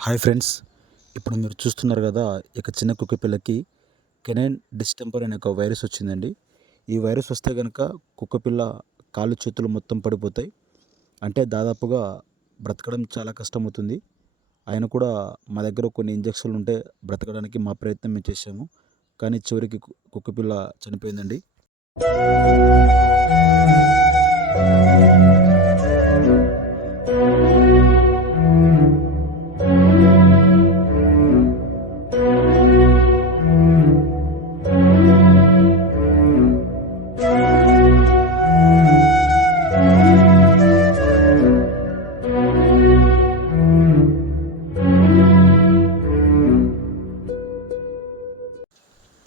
Hi friends. ఇప్పుడు మీరు చూస్తున్నారు కదా ఇక చిన్న కుక్క పిల్లకి కెనైన్ డిస్టెంపర్ అనే ఒక వైరస్ వచ్చిందండి. ఈ వైరస్ వస్తే కనుక కుక్క పిల్ల కాళ్ళు చేతులు మొత్తం పడిపోతాయి. అంటే దాదాపుగా బ్రతకడం చాలా కష్టమవుతుంది. ఆయన కూడా మా దగ్గర కొన్ని ఇంజక్షన్లు ఉంటే బ్రతకడానికి మా ప్రయత్నం మేము చేసాము కానీ చివరికి కు- కుక్క పిల్ల చనిపోయిందండి.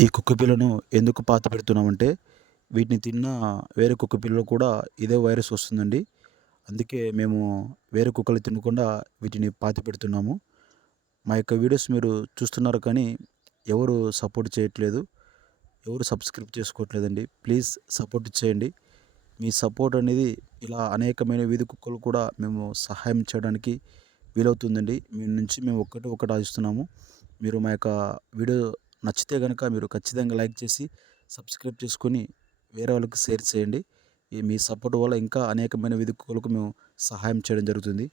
ఈ కుక్క పిల్లను ఎందుకు పాత పెడుతున్నామంటే వీటిని తిన్న వేరే కుక్క పిల్లలు కూడా ఇదే వైరస్ వస్తుందండి. అందుకే మేము వేరే కుక్కలు తినకుండా వీటిని పాతి పెడుతున్నాము. మా యొక్క వీడియోస్ మీరు చూస్తున్నారు కానీ ఎవరు సపోర్ట్ చేయట్లేదు ఎవరు సబ్స్క్రైబ్ చేసుకోవట్లేదండి. ప్లీజ్ సపోర్ట్ చేయండి. మీ సపోర్ట్ అనేది ఇలా అనేకమైన వీధి కుక్కలు కూడా మేము సహాయం చేయడానికి వీలవుతుందండి. మీ నుంచి మేము ఒక్కటి ఒకటి ఆశిస్తున్నాము. మీరు మా యొక్క వీడియో నచ్చితే కనుక మీరు ఖచ్చితంగా లైక్ చేసి సబ్స్క్రైబ్ చేసుకొని వేరే వాళ్ళకి షేర్ చేయండి. మీ సపోర్ట్ వల్ల ఇంకా అనేకమైన వీధి మేము సహాయం చేయడం జరుగుతుంది.